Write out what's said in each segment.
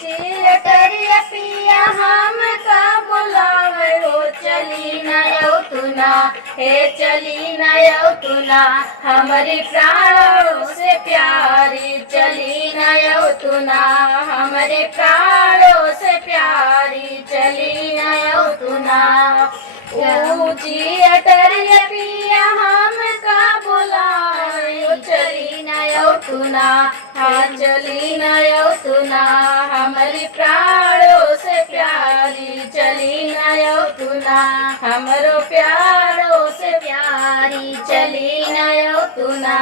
थिएटरिया पिया हमका बोलावे हो चली नयो तुना हे चली नयो तुना हमारी प्राणों से प्यारी चली नयो तुना हमारे प्राणों से प्यारी चली नयो तुना ऊंची अटरिया पिया हमका बोलावे चली नयो तुना हाँ चली नयो तुना हमारी प्राणों से प्यारी चली नयो तुना हमरो प्यारों से प्यारी चली नयो तुना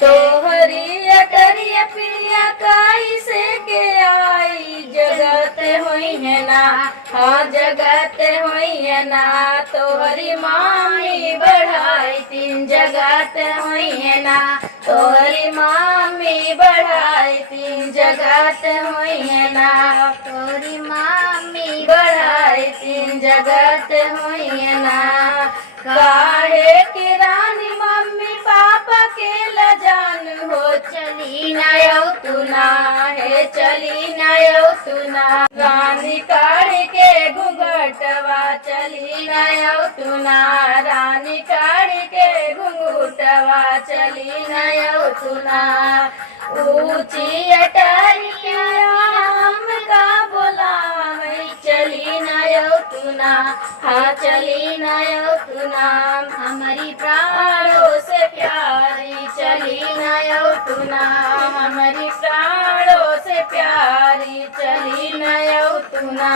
तोहरी अटरिया पिया काई से के आई जगत होई है ना हाँ जगत होई है ना तोहरी मामी बढ़ाई तीन जगत होई है ना तोहरी मामी बढ़ाई तीन जगत होई है ना तोहरी मामी बढ़ाई तीन जगत होई है ना काहे की रानी मम्मी पापा के लजान हो चली नयो तुना हे चली नयो तुना रानी काढ़ी के घूंघटवा चली नयो तुना रानी काढ़ी के घूंघटवा चली नयो तुना ऊंची अटरिया हमका बोलावे चली नयो तुना हाँ चली नयो तुना हमारी प्राणों से प्यारी चली नयो तुना हमारी प्राणों से प्यारी चली नयो तुना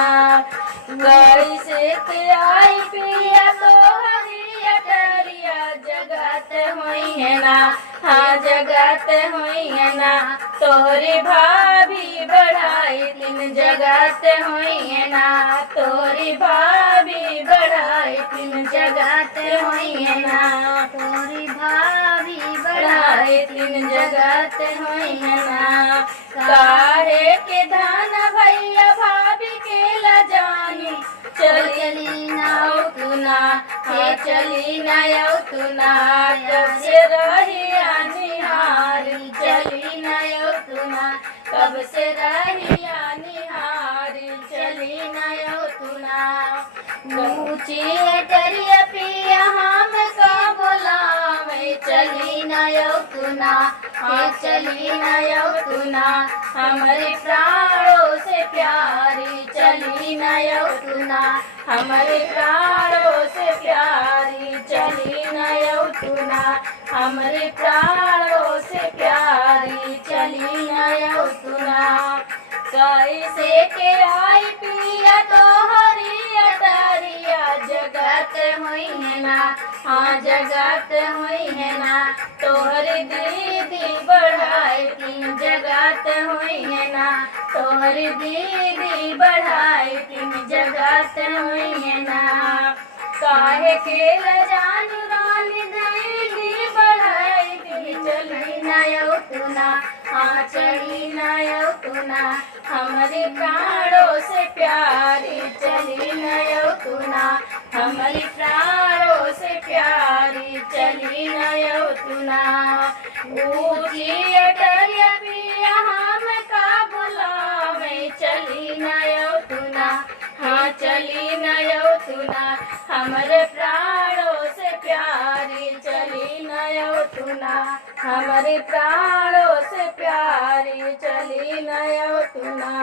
गाड़ी से आई पिया तो हरी अटरिया जगत हुई है ना हाँ जगत हुई है ना तोहरी भाभी बढ़ाई तीन जगत हुई है ना तोहरी भाभी बढ़ाई तीन जगत हुई है ना तोहरी भाभी बढ़ाई तीन जगत हुई है ना काहे के धान भैया भाभी के लजानी चली नाउ तुना हे चली नयो तुना जब से रही निहारी चली नयो तुना कब से रही निहारी चली नयो तुना ऊंची अटरिया पिया हमका बोलावे चली नयो तुना हे चली नयो तुना हमारे प्राणों से प्यारी चली नयो तुना हमारे प्राणों से प्यारी चली नयो तुना हमारे प्राणों से प्यारी चली नयो तुना कैसे के आई पिया तो हरी अटरिया जगत हुई है ना हाँ जगत हुई है ना तोहरी दीदी बढ़ाई तीन जगत हुई है ना तोहरी दीदी बढ़ाई तीन जगत हुई है ना काहे के लजान रानी दीदी बढ़ाई तीन चली नयो तुना हाँ चली नयो तुना हमारी प्राणों से प्यारी चली नयो तुना हमारी प्राणों से प्यारी चली नयो तुना ऊंची अटरिया पिया हमका बुलावे चली नयो तुना हाँ चली नयो तुना हमारे प्राणों से प्यारी चली नयो तुना हमारे प्राणों से प्यारी चली नयो तुना।